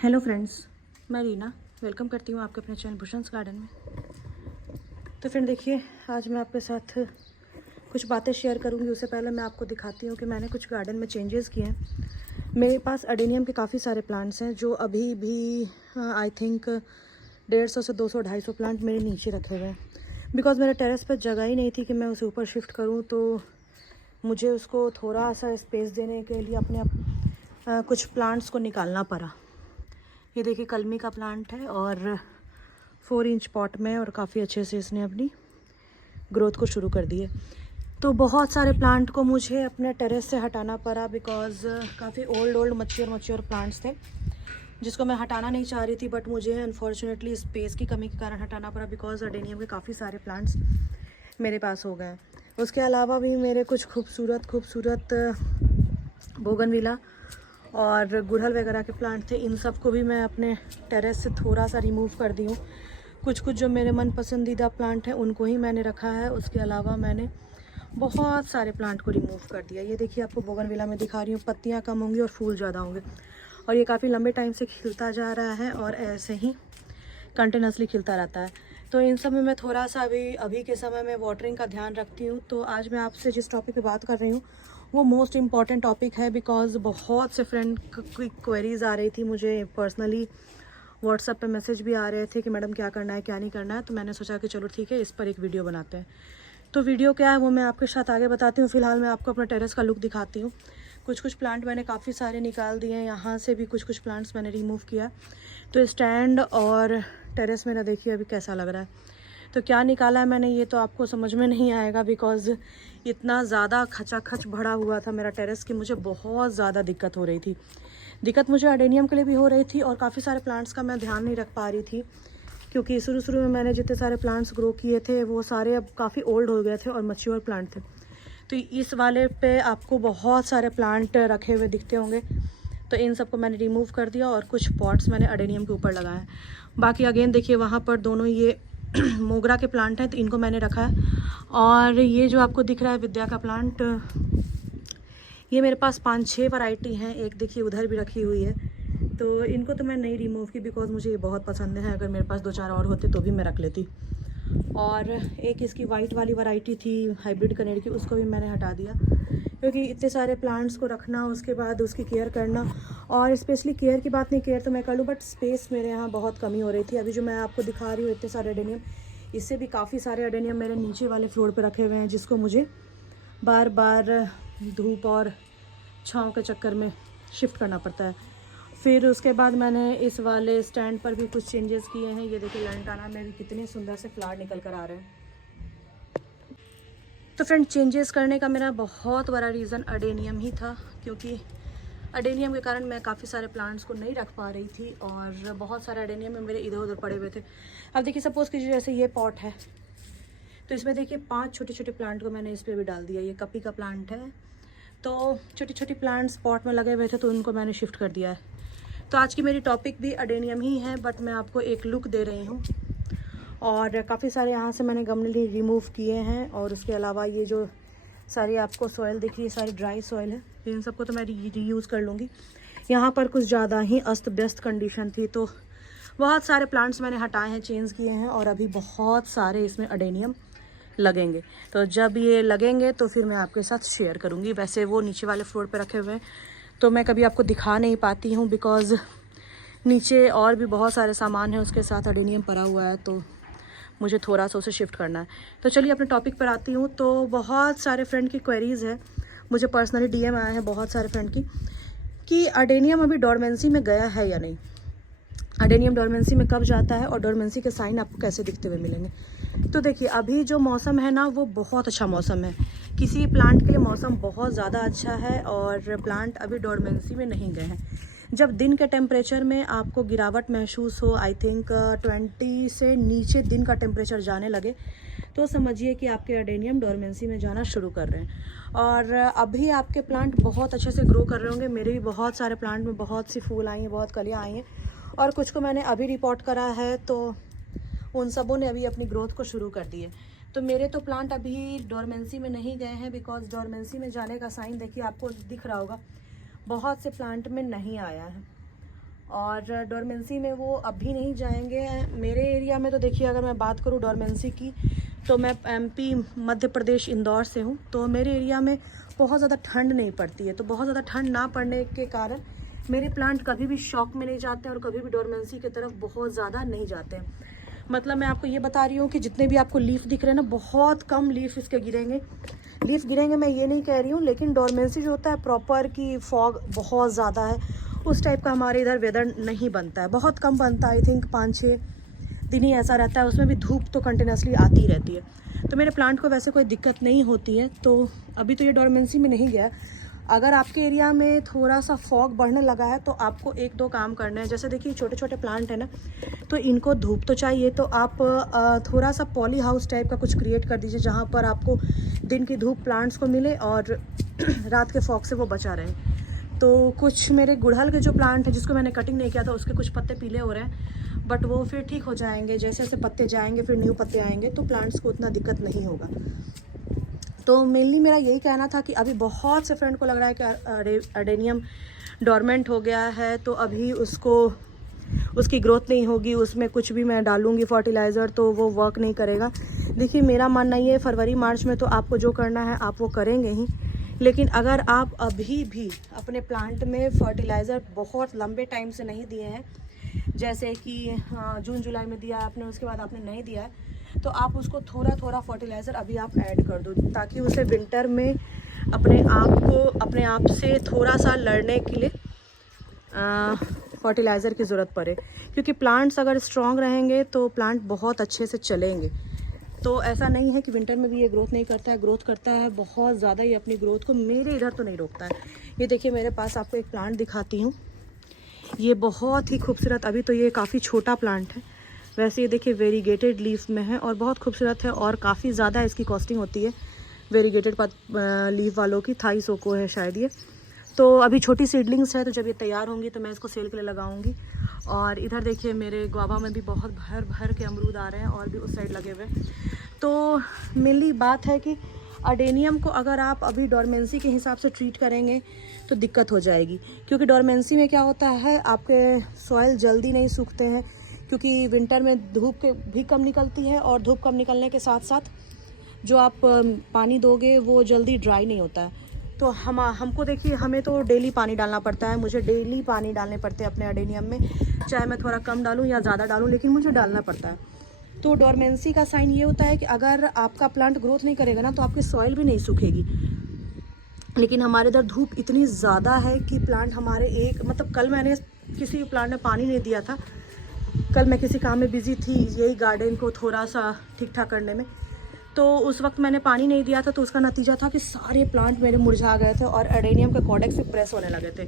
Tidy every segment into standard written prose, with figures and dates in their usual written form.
Hello friends, मैं Reena welcome करती हूँ आपके अपने चैनल भूषण्स गार्डन में। तो फ्रेंड देखिए, आज मैं आपके साथ कुछ बातें शेयर करूँगी। उससे पहले मैं आपको दिखाती हूँ कि मैंने कुछ गार्डन में चेंजेस किए हैं। मेरे पास अडेनियम के काफ़ी सारे प्लांट्स हैं जो अभी भी आई थिंक 150 से 200 250 प्लांट मेरे नीचे रखे हुए हैं। बिकॉज़ मेरे टेरेस पर जगह ही नहीं थी कि मैं उसे ऊपर शिफ्ट करूँ, तो मुझे उसको थोड़ा सा स्पेस देने के लिए अपने कुछ प्लांट्स को निकालना पड़ा। ये देखिए कलमी का प्लांट है और 4 इंच पॉट में, और काफ़ी अच्छे से इसने अपनी ग्रोथ को शुरू कर दी है। तो बहुत सारे प्लांट को मुझे अपने टेरेस से हटाना पड़ा बिकॉज़ काफ़ी ओल्ड मच्योर प्लांट्स थे जिसको मैं हटाना नहीं चाह रही थी, बट मुझे अनफॉर्चुनेटली स्पेस की कमी के कारण हटाना पड़ा बिकॉज़ अडेनियम के काफ़ी सारे प्लांट्स मेरे पास हो गए। उसके अलावा भी मेरे कुछ खूबसूरत बोगनविला और गुड़हल वगैरह के प्लांट थे। इन सब को भी मैं अपने टेरेस से थोड़ा सा रिमूव कर दी हूँ। कुछ जो मेरे मन पसंदीदा प्लांट हैं उनको ही मैंने रखा है। उसके अलावा मैंने बहुत सारे प्लांट को रिमूव कर दिया। ये देखिए, आपको बोगनविला में दिखा रही हूँ, पत्तियाँ कम होंगी और फूल ज़्यादा होंगे, और ये काफ़ी लंबे टाइम से खिलता जा रहा है और ऐसे ही कंटिन्यूसली खिलता रहता है। तो इन सब में मैं थोड़ा सा अभी के समय में वाटरिंग का ध्यान रखती हूँ। तो आज मैं आपसे जिस टॉपिक पे बात कर रही हूँ वो मोस्ट इम्पॉर्टेंट टॉपिक है बिकॉज़ बहुत से फ्रेंड की क्वेरीज़ आ रही थी मुझे पर्सनली। व्हाट्सएप पे मैसेज भी आ रहे थे कि मैडम क्या करना है क्या नहीं करना है। तो मैंने सोचा कि चलो ठीक है, इस पर एक वीडियो बनाते हैं। तो वीडियो क्या है वो मैं आपके साथ आगे बताती हूँ। फ़िलहाल मैं आपको अपना टेरेस का लुक दिखाती हूँ। कुछ प्लांट मैंने काफ़ी सारे निकाल दिए हैं, यहाँ से भी कुछ प्लांट्स मैंने रिमूव किया। तो स्टैंड और टेरेस मेरा देखिए अभी कैसा लग रहा है। तो क्या निकाला है मैंने ये तो आपको समझ में नहीं आएगा बिकॉज़ इतना ज़्यादा खचाखच भरा हुआ था मेरा टेरेस की मुझे बहुत ज़्यादा दिक्कत हो रही थी। दिक्कत मुझे अडेनियम के लिए भी हो रही थी और काफ़ी सारे प्लांट्स का मैं ध्यान नहीं रख पा रही थी क्योंकि शुरू में मैंने जितने सारे प्लांट्स ग्रो किए थे वो सारे अब काफ़ी ओल्ड हो गए थे और मैच्योर प्लांट थे। तो इस वाले पे आपको बहुत सारे प्लांट रखे हुए दिखते होंगे। तो इन सबको मैंने रिमूव कर दिया और कुछ पॉट्स मैंने अडेनियम के ऊपर लगाए। बाकी अगेन देखिए, वहाँ पर दोनों ये मोगरा के प्लांट हैं तो इनको मैंने रखा है। और ये जो आपको दिख रहा है विद्या का प्लांट, ये मेरे पास 5-6 वैरायटी हैं। एक देखिए उधर भी रखी हुई है। तो इनको तो मैं नहीं रिमूव की बिकॉज़ मुझे ये बहुत पसंद है। अगर मेरे पास 2-4 और होते तो भी मैं रख लेती। और एक इसकी वाइट वाली वैरायटी थी हाइब्रिड कनेर की, उसको भी मैंने हटा दिया क्योंकि इतने सारे प्लांट्स को रखना, उसके बाद उसकी केयर करना, और स्पेशली केयर की बात नहीं, केयर तो मैं कर लूँ बट स्पेस मेरे यहाँ बहुत कमी हो रही थी। अभी जो मैं आपको दिखा रही हूँ इतने सारे अडेनियम, इससे भी काफ़ी सारे अडेनियम मेरे नीचे वाले फ्लोर पे रखे हुए हैं जिसको मुझे बार बार धूप और छाँव के चक्कर में शिफ्ट करना पड़ता है। फिर उसके बाद मैंने इस वाले स्टैंड पर भी कुछ चेंजेस किए हैं। ये देखिए लंटाना में भी कितने सुंदर से फ्लावर निकल कर आ रहे हैं। तो फ्रेंड, चेंजेस करने का मेरा बहुत बड़ा रीज़न अडेनियम ही था क्योंकि अडेनियम के कारण मैं काफ़ी सारे प्लांट्स को नहीं रख पा रही थी और बहुत सारे अडेनियम में मेरे इधर उधर पड़े हुए थे। अब देखिए, सपोज़ कीजिए जैसे ये पॉट है तो इसमें देखिए 5 छोटे प्लांट को मैंने इस पर भी डाल दिया। ये कपी का प्लांट है, तो छोटी प्लांट्स पॉट में लगे हुए थे तो उनको मैंने शिफ्ट कर दिया है। तो आज की मेरी टॉपिक भी अडेनियम ही है बट मैं आपको एक लुक दे रही हूँ। और काफ़ी सारे यहाँ से मैंने गमले रिमूव किए हैं। और उसके अलावा ये जो सारी आपको सॉइल दिख रही है, सारी ड्राई सॉइल है, इन सबको तो मैं रीयूज़ कर लूँगी। यहाँ पर कुछ ज़्यादा ही अस्त व्यस्त कंडीशन थी तो बहुत सारे प्लांट्स मैंने हटाए हैं, चेंज किए हैं, और अभी बहुत सारे इसमें अडेनियम लगेंगे। तो जब ये लगेंगे तो फिर मैं आपके साथ शेयर करूँगी। वैसे वो नीचे वाले फ्लोर पे रखे हुए हैं तो मैं कभी आपको दिखा नहीं पाती हूँ बिकॉज़ नीचे और भी बहुत सारे सामान हैं, उसके साथ अडेनियम पड़ा हुआ है तो मुझे थोड़ा सा उसे शिफ्ट करना है। तो चलिए अपने टॉपिक पर आती हूँ। तो बहुत सारे फ्रेंड की क्वेरीज़ है, मुझे पर्सनली डीएम आया है बहुत सारे फ्रेंड की कि अडेनियम अभी डोरमेंसी में गया है या नहीं, अडेनियम डोरमेंसी में कब जाता है और डोरमेंसी के साइन आपको कैसे दिखते हुए मिलेंगे। तो देखिए, अभी जो मौसम है ना वो बहुत अच्छा मौसम है, किसी प्लांट के लिए मौसम बहुत ज़्यादा अच्छा है और प्लांट अभी डोरमेंसी में नहीं गए हैं। जब दिन के टेम्परेचर में आपको गिरावट महसूस हो, आई थिंक 20 से नीचे दिन का टेम्परेचर जाने लगे, तो समझिए कि आपके अडेनियम डोरमेंसी में जाना शुरू कर रहे हैं। और अभी आपके प्लांट बहुत अच्छे से ग्रो कर रहे होंगे। मेरे भी बहुत सारे प्लांट में बहुत सी फूल आई हैं, बहुत कलियाँ आई हैं, और कुछ को मैंने अभी रिपोर्ट करा है तो उन सबों ने अभी अपनी ग्रोथ को शुरू कर दी है। तो मेरे तो प्लांट अभी डोरमेंसी में नहीं गए हैं बिकॉज डोरमेंसी में जाने का साइन देखिए आपको दिख रहा होगा, बहुत से प्लांट में नहीं आया है। और डोरमेंसी में वो अभी नहीं जाएंगे। मेरे एरिया में तो देखिए, अगर मैं बात करूँ डोरमेंसी की, तो मैं एमपी मध्य प्रदेश इंदौर से हूँ। तो मेरे एरिया में बहुत ज़्यादा ठंड नहीं पड़ती है, तो बहुत ज़्यादा ठंड ना पड़ने के कारण मेरे प्लांट कभी भी शॉक में नहीं जाते और कभी भी डोरमेंसी की तरफ बहुत ज़्यादा नहीं जाते हैं। मतलब मैं आपको ये बता रही हूँ कि जितने भी आपको लीफ दिख रहे हैं ना, बहुत कम लीफ इसके गिरेंगे। लीफ गिरेंगे मैं ये नहीं कह रही हूँ, लेकिन डोरमेंसी जो होता है प्रॉपर की फॉग बहुत ज़्यादा है, उस टाइप का हमारे इधर वेदर नहीं बनता है, बहुत कम बनता है। आई थिंक 5-6 दिन ही ऐसा रहता है, उसमें भी धूप तो कंटिन्यूसली आती रहती है। तो मेरे प्लांट को वैसे कोई दिक्कत नहीं होती है। तो अभी तो ये डोरमेंसी में नहीं गया। अगर आपके एरिया में थोड़ा सा फॉग बढ़ने लगा है तो आपको 1-2 काम करने हैं। जैसे देखिए छोटे छोटे प्लांट है ना, तो इनको धूप तो चाहिए, तो आप थोड़ा सा पॉली हाउस टाइप का कुछ क्रिएट कर दीजिए, जहाँ पर आपको दिन की धूप प्लांट्स को मिले और रात के फॉग से वो बचा रहे। तो कुछ मेरे गुड़हल के जो प्लांट है, जिसको मैंने कटिंग नहीं किया था, उसके कुछ पत्ते पीले हो रहे हैं, बट वो फिर ठीक हो जाएंगे। जैसे जैसे पत्ते जाएंगे फिर न्यू पत्ते आएंगे, तो प्लांट्स को उतना दिक्कत नहीं होगा। तो मेनली मेरा यही कहना था कि अभी बहुत से फ्रेंड को लग रहा है कि अडेनियम डोरमेंट हो गया है, तो अभी उसकी ग्रोथ नहीं होगी, उसमें कुछ भी मैं डालूंगी फर्टिलाइज़र तो वो वर्क नहीं करेगा। देखिए मेरा मानना ये है, फरवरी मार्च में तो आपको जो करना है आप वो करेंगे ही, लेकिन अगर आप अभी भी अपने प्लांट में फर्टिलाइज़र बहुत लंबे टाइम से नहीं दिए हैं, जैसे कि जून जुलाई में दिया आपने, उसके बाद आपने नहीं दिया है, तो आप उसको थोड़ा थोड़ा फर्टिलाइज़र अभी आप ऐड कर दो, ताकि उसे विंटर में अपने आप से थोड़ा सा लड़ने के लिए फर्टिलाइज़र की ज़रूरत पड़े। क्योंकि प्लांट्स अगर स्ट्रॉन्ग रहेंगे तो प्लांट बहुत अच्छे से चलेंगे। तो ऐसा नहीं है कि विंटर में भी ये ग्रोथ नहीं करता है, ग्रोथ करता है बहुत ज़्यादा ही। अपनी ग्रोथ को मेरे इधर तो नहीं रोकता है। ये देखिए मेरे पास आपको एक प्लांट दिखाती हूँ, ये बहुत ही खूबसूरत, अभी तो ये काफ़ी छोटा प्लांट है, वैसे ये देखिए वेरीगेटेड लीफ में है और बहुत खूबसूरत है और काफ़ी ज़्यादा इसकी कॉस्टिंग होती है वेरीगेटेड लीफ वालों की। थाई सोको है शायद ये। तो अभी छोटी सीडलिंग्स है, तो जब ये तैयार होंगी तो मैं इसको सेल के लिए लगाऊंगी। और इधर देखिए मेरे गुआवा में भी बहुत भर भर के अमरूद आ रहे हैं और भी उस साइड लगे हुए। तो मेनली बात है कि अडेनियम को अगर आप अभी डोरमेंसी के हिसाब से ट्रीट करेंगे तो दिक्कत हो जाएगी। क्योंकि डोरमेंसी में क्या होता है, आपके सॉइल जल्दी नहीं सूखते हैं, क्योंकि विंटर में धूप भी कम निकलती है और धूप कम निकलने के साथ साथ जो आप पानी दोगे वो जल्दी ड्राई नहीं होता है। तो हमको देखिए, हमें तो डेली पानी डालना पड़ता है, मुझे डेली पानी डालने पड़ते हैं अपने अडेनियम में, चाहे मैं थोड़ा कम डालूं या ज़्यादा डालूं, लेकिन मुझे डालना पड़ता है। तो डोरमेंसी का साइन ये होता है कि अगर आपका प्लांट ग्रोथ नहीं करेगा ना, तो आपकी सॉइल भी नहीं सूखेगी। लेकिन हमारे इधर धूप इतनी ज़्यादा है कि प्लांट हमारे मतलब कल मैंने किसी प्लांट में पानी नहीं दिया था, कल मैं किसी काम में बिज़ी थी, यही गार्डन को थोड़ा सा ठीक ठाक करने में, तो उस वक्त मैंने पानी नहीं दिया था, तो उसका नतीजा था कि सारे प्लांट मेरे मुरझा गए थे और एडेनियम के कॉडेक्स भी प्रेस होने लगे थे।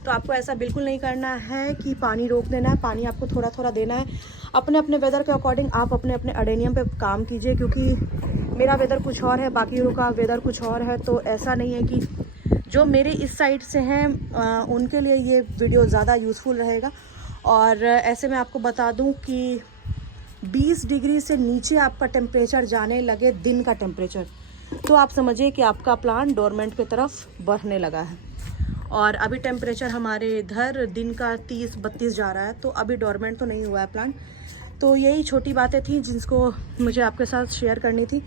तो आपको ऐसा बिल्कुल नहीं करना है कि पानी रोक देना है, पानी आपको थोड़ा थोड़ा देना है। अपने अपने वेदर के अकॉर्डिंग आप अपने अपने एडेनियम पे काम कीजिए, क्योंकि मेरा वेदर कुछ और है, बाकी का वेदर कुछ और है। तो ऐसा नहीं है कि जो मेरे इस साइड से हैं उनके लिए ये वीडियो ज़्यादा यूज़फुल रहेगा। और ऐसे मैं आपको बता दूं कि 20 डिग्री से नीचे आपका टेम्परेचर जाने लगे, दिन का टेम्परेचर, तो आप समझिए कि आपका प्लांट डोरमेंट की तरफ बढ़ने लगा है। और अभी टेम्परेचर हमारे इधर दिन का 30-32 जा रहा है, तो अभी डोरमेंट तो नहीं हुआ है प्लांट। तो यही छोटी बातें थी जिसको मुझे आपके साथ शेयर करनी थी।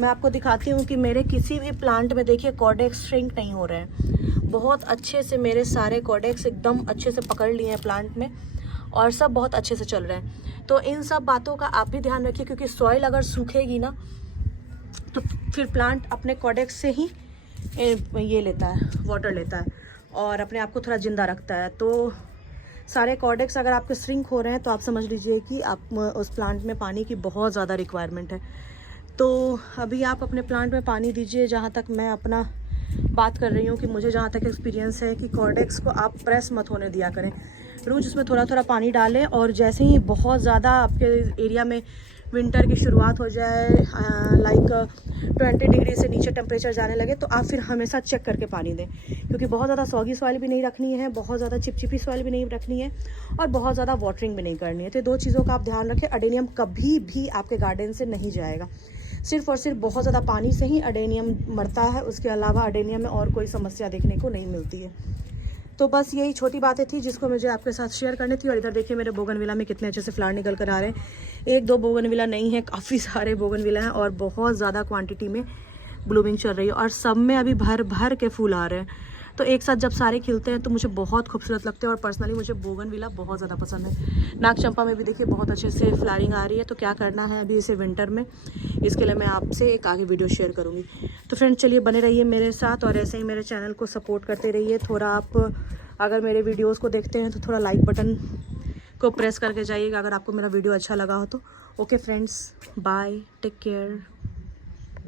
मैं आपको दिखाती हूँ कि मेरे किसी भी प्लांट में देखिए कॉडेक्स श्रिंक नहीं हो रहे हैं, बहुत अच्छे से मेरे सारे कॉडेक्स एकदम अच्छे से पकड़ लिए हैं प्लांट में और सब बहुत अच्छे से चल रहे हैं। तो इन सब बातों का आप भी ध्यान रखिए, क्योंकि सॉइल अगर सूखेगी ना तो फिर प्लांट अपने कॉडेक्स से ही ये लेता है, वाटर लेता है और अपने आप को थोड़ा ज़िंदा रखता है। तो सारे कॉडेक्स अगर आपके श्रिंक हो रहे हैं तो आप समझ लीजिए कि आप उस प्लांट में पानी की बहुत ज़्यादा रिक्वायरमेंट है। तो अभी आप अपने प्लांट में पानी दीजिए। जहाँ तक मैं अपना बात कर रही हूँ कि मुझे जहाँ तक एक्सपीरियंस है कि कॉडेक्स को आप प्रेस मत होने दिया करें, रोज़ उसमें थोड़ा थोड़ा पानी डालें। और जैसे ही बहुत ज़्यादा आपके एरिया में विंटर की शुरुआत हो जाए, लाइक 20 डिग्री से नीचे टेम्परेचर जाने लगे, तो आप फिर हमेशा चेक करके पानी दें, क्योंकि बहुत ज़्यादा सॉगी सॉइल भी नहीं रखनी है, बहुत ज़्यादा चिपचिपी सॉइल भी नहीं रखनी है और बहुत ज़्यादा वाटरिंग भी नहीं करनी है। तो 2 चीज़ों का आप ध्यान रखें। अडेनियम कभी भी आपके गार्डन से नहीं जाएगा, सिर्फ और सिर्फ बहुत ज़्यादा पानी से ही अडेनियम मरता है, उसके अलावा अडेनियम में और कोई समस्या देखने को नहीं मिलती है। तो बस यही छोटी बातें थी जिसको मुझे आपके साथ शेयर करनी थी। और इधर देखिए मेरे बोगनविला में कितने अच्छे से फ्लावर निकल कर आ रहे हैं। 1-2 बोगनविला नहीं है, काफ़ी सारे बोगनविला हैं और बहुत ज़्यादा क्वांटिटी में ब्लूमिंग चल रही है और सब में अभी भर भर के फूल आ रहे हैं। तो एक साथ जब सारे खिलते हैं तो मुझे बहुत खूबसूरत लगते हैं और पर्सनली मुझे बोगनविला बहुत ज़्यादा पसंद है। नागचंपा में भी देखिए बहुत अच्छे से फ्लावरिंग आ रही है। तो क्या करना है अभी इसे विंटर में, इसके लिए मैं आपसे एक आगे वीडियो शेयर करूँगी। तो फ्रेंड चलिए बने रहिए मेरे साथ और ऐसे ही मेरे चैनल को सपोर्ट करते रहिए। थोड़ा आप अगर मेरे वीडियोज़ को देखते हैं तो थोड़ा लाइक बटन को प्रेस करके जाइएगा अगर आपको मेरा वीडियो अच्छा लगा हो तो। Okay friends, bye, take care.